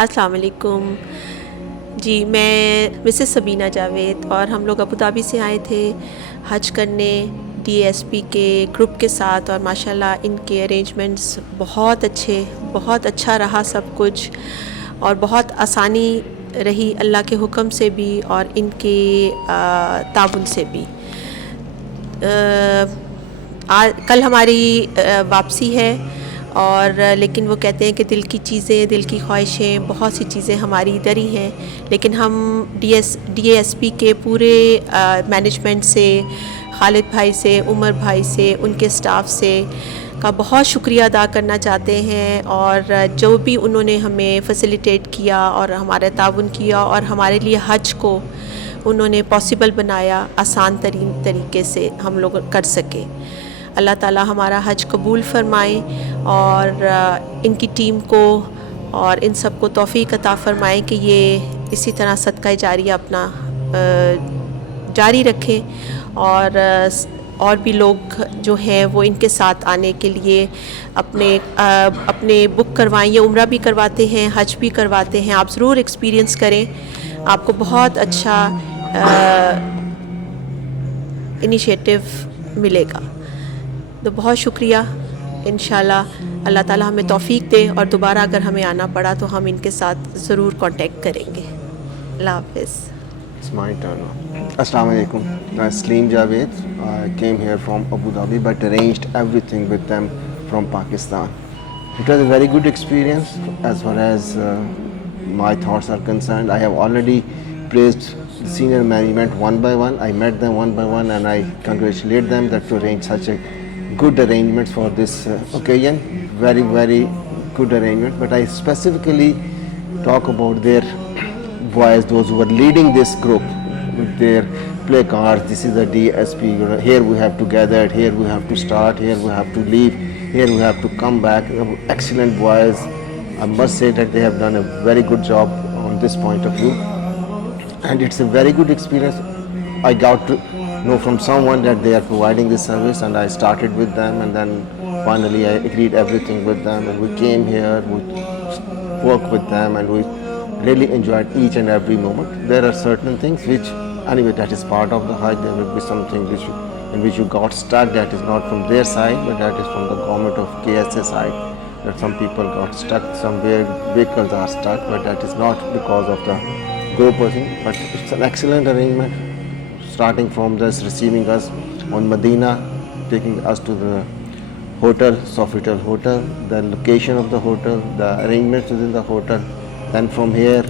السلام علیکم جی، میں مسز سبینہ جاوید اور ہم لوگ ابوظہبی سے آئے تھے حج کرنے ڈی ایس پی کے گروپ کے ساتھ، اور ماشاءاللہ ان کے ارینجمنٹس بہت اچھے، بہت اچھا رہا سب کچھ، اور بہت آسانی رہی اللہ کے حکم سے بھی اور ان کے تعاون سے بھی۔ کل ہماری واپسی ہے، اور لیکن وہ کہتے ہیں کہ دل کی چیزیں، دل کی خواہشیں، بہت سی چیزیں ہماری ادھر ہی ہیں، لیکن ہم ڈی ایس پی کے پورے مینجمنٹ سے، خالد بھائی سے، عمر بھائی سے، ان کے سٹاف سے کا بہت شکریہ ادا کرنا چاہتے ہیں، اور جو بھی انہوں نے ہمیں فیسیلیٹیٹ کیا اور ہمارا تعاون کیا اور ہمارے لیے حج کو انہوں نے پاسبل بنایا آسان ترین طریقے سے ہم لوگ کر سکے۔ اللہ تعالیٰ ہمارا حج قبول فرمائے، اور ان کی ٹیم کو اور ان سب کو توفیق عطا فرمائے کہ یہ اسی طرح صدقہ جاریہ اپنا جاری رکھیں، اور بھی لوگ جو ہیں وہ ان کے ساتھ آنے کے لیے اپنے بک کروائیں۔ یہ عمرہ بھی کرواتے ہیں، حج بھی کرواتے ہیں، آپ ضرور ایکسپیرینس کریں، آپ کو بہت اچھا انیشیٹو ملے گا۔ تو بہت شکریہ، انشاءاللہ اللہ تعالیٰ ہمیں توفیق دے، اور دوبارہ اگر ہمیں آنا پڑا تو ہم ان کے ساتھ ضرور کانٹیکٹ کریں گے۔ اللہ حافظ۔ It's my turn now. Assalamu alaikum. I'm Salim Javed. I came here from Abu Dhabi but arranged everything with them from Pakistan. It was a very good experience as far as my thoughts are concerned. I have already praised the senior management one by one. I met them one by one and I congratulate them that to arrange such a good arrangements for this occasion. Very, very good arrangement. But I specifically talk about their boys, those who were leading this group with their placards. This is the DSP. Here we have to gather. Here we have to start. Here we have to leave. Here we have to come back. Excellent boys. I must say that they have done a very good job on this point of view, and it's a very good experience. I got to know from someone that they are providing this service, and I started with them, and then finally I agreed everything with them, and we came here, we worked with them, and we really enjoyed each and every moment. There are certain things which, anyway, that is part of the Hajj. There will be something in which you got stuck, that is not from their side, but that is from the government of KSA side, that some people got stuck, somewhere vehicles are stuck, but that is not because of the group person. But it's an excellent arrangement, starting from this receiving us on Medina, taking us to the hotel, Sofitel Hotel, the location of the hotel, the arrangements within the hotel. Then from here,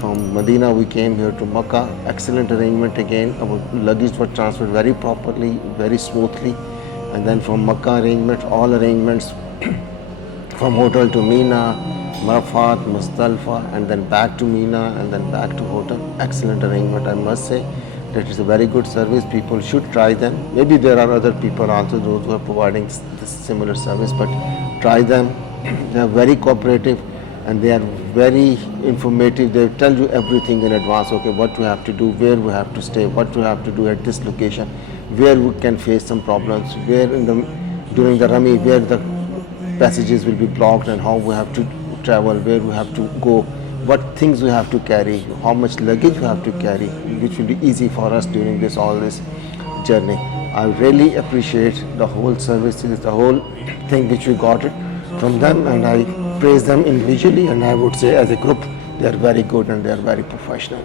from Medina, we came here to Makkah. Excellent arrangement again. Our luggage were transferred very properly, very smoothly. And then from Makkah arrangement, all arrangements from hotel to Mina, Marafat, Muzdalifah, and then back to Mina, and then back to hotel. Excellent arrangement, I must say. That is a very good service. People should try them. Maybe there are other people also, those who are providing this similar service, but try them. They are very cooperative, and they are very informative. They tell you everything in advance. Okay, what we have to do, where we have to stay, what we have to do at this location, where we can face some problems, where during the Rami, where the passages will be blocked, and how we have to travel, where we have to go, what things we have to carry, how much luggage we have to carry, which will be easy for us during all this journey. I really appreciate the whole services, the whole thing which we got it from them, and I praise them individually, and I would say as a group they are very good and they are very professional.